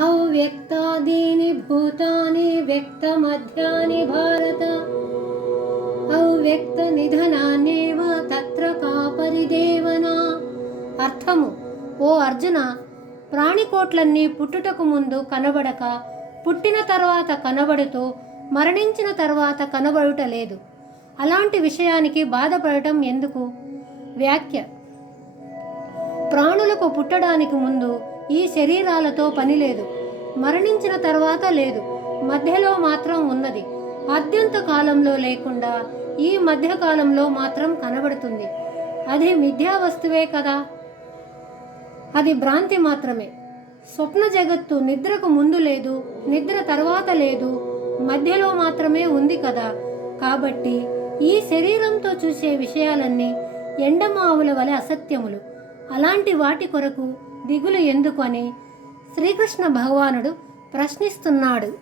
అవ్యక్తాదీని భూతాని వ్యక్తమధ్యాని భారత అవ్యక్త నిధనాన్నేవ తత్ర కాపరిదేవనా అర్థము ఓ అర్జున ప్రాణికోట్లన్నీ పుట్టుటకు ముందు కనబడక పుట్టిన తర్వాత కనబడుతూ మరణించిన తర్వాత కనబడుట లేదు. అలాంటి విషయానికి బాధపడటం ఎందుకు? వ్యాఖ్య ప్రాణులకు పుట్టడానికి ముందు ఈ శరీరాలతో పని లేదు. మరణించిన తర్వాత లేదు. మధ్యలో మాత్రం ఉన్నది. అత్యంత కాలంలో లేకుండా ఈ మధ్యకాలంలో మాత్రం కనబడుతుంది. అది మిథ్యా వస్తువే కదా? అది భ్రాంతి మాత్రమే. స్వప్న జగత్తు నిద్రకు ముందు లేదు నిద్ర తర్వాత లేదు మధ్యలో మాత్రమే ఉంది కదా? కాబట్టి ఈ శరీరంతో చూసే విషయాలన్నీ ఎండమావుల వలె అసత్యములు. అలాంటి వాటి కొరకు దిగులు ఎందుకు అని శ్రీకృష్ణ భగవానుడు ప్రశ్నిస్తున్నాడు.